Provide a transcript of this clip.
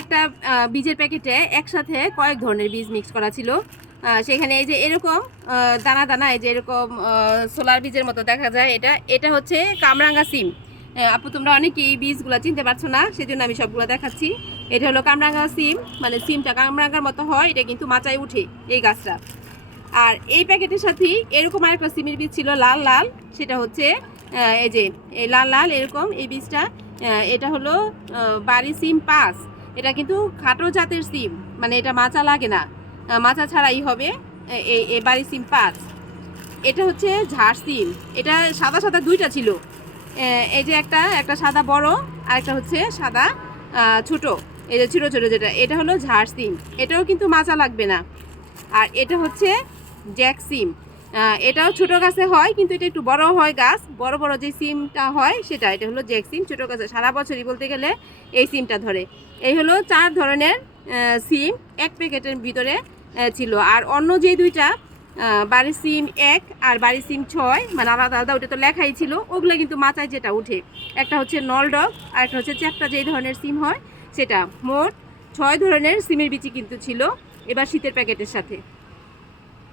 একটা বীজের প্যাকেটে একসাথে কয়েক ধরনের বীজ মিক্স করা ছিল। সেখানে এই যে এরকম দানা দানা, এই যে এরকম সোলার বীজের মতো দেখা যায়। এটা হচ্ছে কামরাঙ্গা সিম। আপু তোমরা অনেকেই এই বীজগুলো চিনতে পারছো না, সেজন্য আমি সবগুলো দেখাচ্ছি। এটা হলো কামরাঙ্গা সিম, মানে সিমটা কামরাঙ্গার মতো হয়, এটা কিন্তু মাচায় উঠে এই গাছটা। আর এই প্যাকেটের সাথে এরকম আরেকটা সিমের বীজ ছিল লাল লাল, সেটা হচ্ছে এই যে এই লাল লাল এরকম এই বীজটা, এটা হলো বাড়ি সিম 5। এটা কিন্তু খাটো জাতের সিম, মানে এটা মাচা লাগে না, মাচা ছাড়াই হবে। এই বাড়ি সিম 5। এটা হচ্ছে ঝাড় সিম। এটা সাদা সাদা দুইটা ছিল, এই যে একটা সাদা বড় আর একটা হচ্ছে সাদা ছোট, এই যে ছোট ছোট যেটা, এটা হলো ঝাড় সিম। এটাও কিন্তু মাচা লাগবে না। আর এটা হচ্ছে জ্যাক সিম। এটাও ছোট গাছে হয়, কিন্তু এটা একটু বড় হয় গাছ, বড় বড় যে সিমটা হয় সেটা। এটা হলো জ্যাক সিম, ছোট গাছে সারা বছরই বলতে গেলে এই সিমটা ধরে। এই হলো 4 ধরনের সিম এক প্যাকেটের ভিতরে ছিল। আর অন্য যে দুইটা বাড়ি সিম 1 আর বাড়ি সিম 6, মানে আলাদা আলাদা, ওটা তো লেখাই ছিল, ওগুলো কিন্তু মাচায় যেটা উঠে। একটা হচ্ছে নলডগ আর একটা হচ্ছে চ্যাপ্টা যেই ধরনের সিম হয় সেটা। মোট 6 ধরনের সিমের বীজই কিন্তু ছিল এবার শীতের প্যাকেটের সাথে।